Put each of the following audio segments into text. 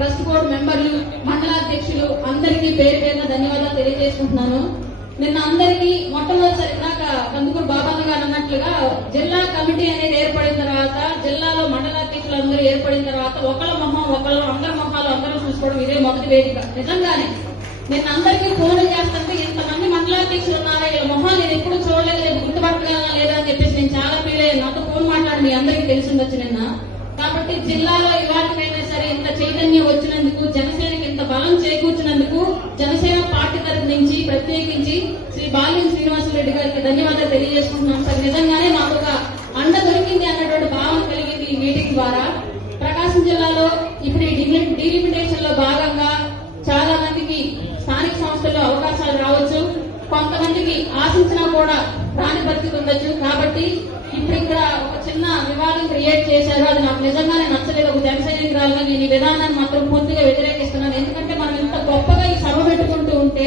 Trust board మెంబర్లు, మండలాధ్యక్షులు అందరికీ పేరు పేరున ధన్యవాదాలు తెలియజేసుకుంటున్నాను. నిన్న అందరికీ మొట్టమొదటిసారి ఇందాక కందుకూరు బాబాన్న గారు అన్నట్లుగా జిల్లా కమిటీ అనేది ఏర్పడిన తర్వాత, జిల్లాలో మండలాధ్యక్షులు అందరూ ఏర్పడిన తర్వాత ఒకళ్ళ మొహం ఒకళ్ళు, అందరి మొహాలు అందరూ చూసుకోవడం ఇదే మొదటి వేదిక. నిజంగానే నేను అందరికీ ఫోన్ చేస్తుంటే ఇంతమంది మండలాధ్యక్షులు ఉన్నారా, వీళ్ళ మొహాలు నేను ఎప్పుడు చూడలేదు, లేదు గుర్తుపట్టగలనా లేదా అని చెప్పేసి నేను చాలా ఫీల్ అయ్యాను. నాతో ఫోన్ మాట్లాడి మీ అందరికీ తెలిసిందొచ్చు నిన్న. కాబట్టి జిల్లాలో ఇవాళకైనా సరే ఇంత చైతన్యం వచ్చినందుకు, జనసేనకి ఇంత బలం చేకూర్చినందుకు జనసేన పార్టీ తరఫు నుంచి ప్రత్యేకించి శ్రీ బాలినేని శ్రీనివాసరెడ్డి గారికి ధన్యవాదాలు తెలియజేసుకుంటున్నాం సార్. నిజంగానే మాకు ఒక అండ దొరికింది అన్నటువంటి భావన కలిగింది ఈ మీటింగ్ ద్వారా. ప్రకాశం జిల్లాలో ఇప్పుడు ఈ డీలిమిటేషన్ లో భాగంగా చాలా మందికి స్థానిక సంస్థల్లో అవకాశాలు రావచ్చు, కొంతమందికి ఆశించినా కూడా రాని పరిస్థితి ఉండొచ్చు. కాబట్టి ఇప్పుడు ఇక్కడ ఒక చిన్న వివాదం క్రియేట్ చేశారు, అది నాకు నిజంగానే నచ్చలేదు. ఒక జన సైనికురాలుగా నేను ఈ విధానాన్ని మాత్రం పూర్తిగా వ్యతిరేకిస్తున్నాను. ఎందుకంటే మనం ఇంత గొప్పగా ఈ సభ పెట్టుకుంటూ ఉంటే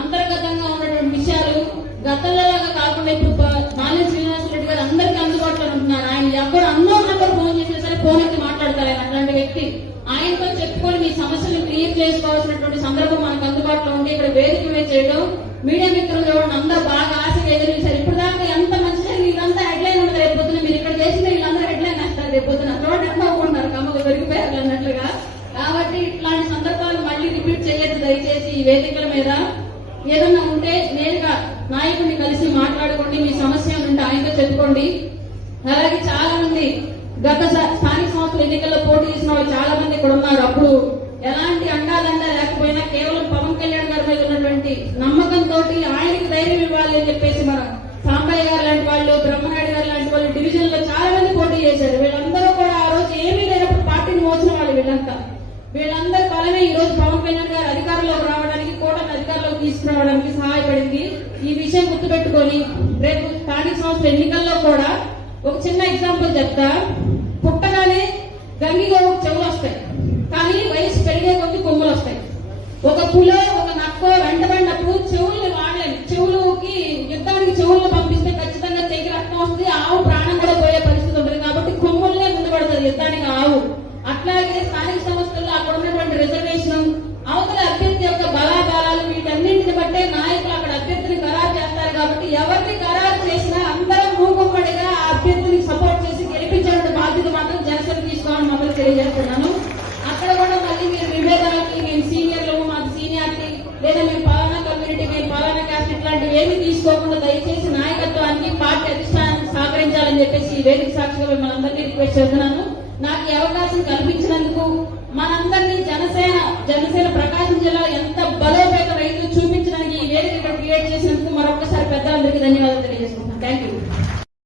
అంతర్గతంగా ఉన్నటువంటి విషయాలు గతంలోగా కాకుండా ఇప్పుడు బాలినేని శ్రీనివాసరెడ్డి గారు అందరికీ అందుబాటులో ఉంటున్నారు. ఆయన ఎవరు అందరూ ఫోన్ చేసినా సరే ఫోన్ ఎత్తి మాట్లాడతారు. ఆయన అట్లాంటి వ్యక్తి. ఆయనతో చెప్పుకొని మీ సమస్యలు క్లియర్ చేసుకోవాల్సినటువంటి సందర్భం మనకు అందుబాటులో ఉండి ఇక్కడ వేదిక మీద చేయడం, మీడియా మిత్రులు చూడండి అందరూ బాగా ఆశగా ఎదురుస్తారు. ఇప్పుడు దాకా ఎంత మంచిగా ఇదంతా హెడ్లైన్ ఉంటుంది, రేపు పొద్దున మీరు ఇక్కడ చేసిన వీళ్ళందరూ హెడ్లైన్ వేస్తారు. రేపు పొద్దున చూడండి ఎంత అవ్వకున్నారు, కమ్మలు దొరికిపోయారు అన్నట్లుగా. కాబట్టి ఇట్లాంటి సందర్భాలు మళ్ళీ రిపీట్ చేయొద్దు దయచేసి. ఈ వేదికల మీద ఏదన్నా ఉంటే నేరుగా నాయకుడిని కలిసి మాట్లాడుకోండి, మీ సమస్య ఉంటే ఆయనతో చెప్పుకోండి. అలాగే చాలా మంది గత స్థానిక సంస్థల ఎన్నికల్లో పోటీ చేసిన వాళ్ళు చాలా మంది ఇక్కడ ఉన్నారు. అప్పుడు ఎలాంటి అండాదండా లేకపోయినా కేవలం పవన్ కళ్యాణ్ గారి మీద ఉన్నటువంటి నమ్మకంతో ఆయనకి ధైర్యం ఇవ్వాలి అని చెప్పేసి మన సాంబయ్య గారు లాంటి వాళ్ళు, బ్రహ్మనాయుడు గారు లాంటి వాళ్ళు డివిజన్ లో చాలా మంది పోటీ చేశారు. వీళ్ళందరూ కూడా ఆ రోజు ఏమీ లేనప్పుడు పార్టీని మోసిన వాళ్ళు వీళ్ళంతా. వీళ్ళందరి బలమే ఈ రోజు పవన్ కళ్యాణ్ గారు అధికారంలోకి రావడానికి, కూటమి అధికారంలోకి తీసుకురావడానికి సహాయపడింది. ఈ విషయం గుర్తుపెట్టుకొని రేపు స్థానిక సంస్థల ఎన్నికల్లో కూడా ఒక చిన్న ఎగ్జాంపుల్ చెప్తా. పుట్టగానే గంగిగోవుకు చెవులు వస్తాయి, కానీ వయసు పెరిగే కొద్ది కొమ్ములు వస్తాయి. ఒక పులో ఒక నక్కో వెంటబడినప్పుడు చెవుల్ని వాడలేము. చెవులుకి యుద్ధానికి చెవులను పంపిస్తే ఖచ్చితంగా చెయ్యి రక్తం వస్తుంది, ఆవు ప్రాణం కూడా పోయే పరిస్థితి ఉంటుంది. కాబట్టి కొమ్ములనే ముందు పడుతుంది యుద్ధానికి ఆవు. అట్లాగే స్థానిక సంస్థల్లో అక్కడ ఉన్నటువంటి రిజర్వేషన్, అవతల అభ్యర్థి యొక్క బలాబలాలు, వీటన్నింటిని బట్టే నాయకులు అక్కడ అభ్యర్థిని ఖరారు చేస్తారు. కాబట్టి ఎవరిని ఖరారు చేసినా అందరం మూకుమ్మడిగా ఆ అభ్యర్థిని సపోర్ట్ చేసి గెలిపించాలని బాధ్యత మాత్రం జనసేన తీసుకోవాలని మమ్మల్ని తెలియజేస్తున్నాను. అక్కడ కూడా మళ్ళీ మీరు విభేదాలకి మేము సీనియర్లు, మాకు సీనియారిటీ లేదా మేము పలానా కమ్యూనిటీ, మేము పలానా క్యాస్ట్ ఇట్లాంటివి ఏమి తీసుకోకుండా దయచేసి నాయకత్వానికి పార్టీ అధిష్టానానికి సహకరించాలని చెప్పేసి ఈ వేదిక సాక్షిగా మిమ్మల్ని అందరినీ రిక్వెస్ట్ చేస్తున్నాను. నాకు ఈ అవకాశం కల్పించినందుకు మనందరినీ జనసేన ప్రకాశం జిల్లా ఎంత బలోపేత రైతులు చూపించడానికి ఈ వేదిక క్రియేట్ చేసినందుకు మరొకసారి పెద్దలందరికీ ధన్యవాదాలు తెలియజేసుకుంటున్నాను. Thank you.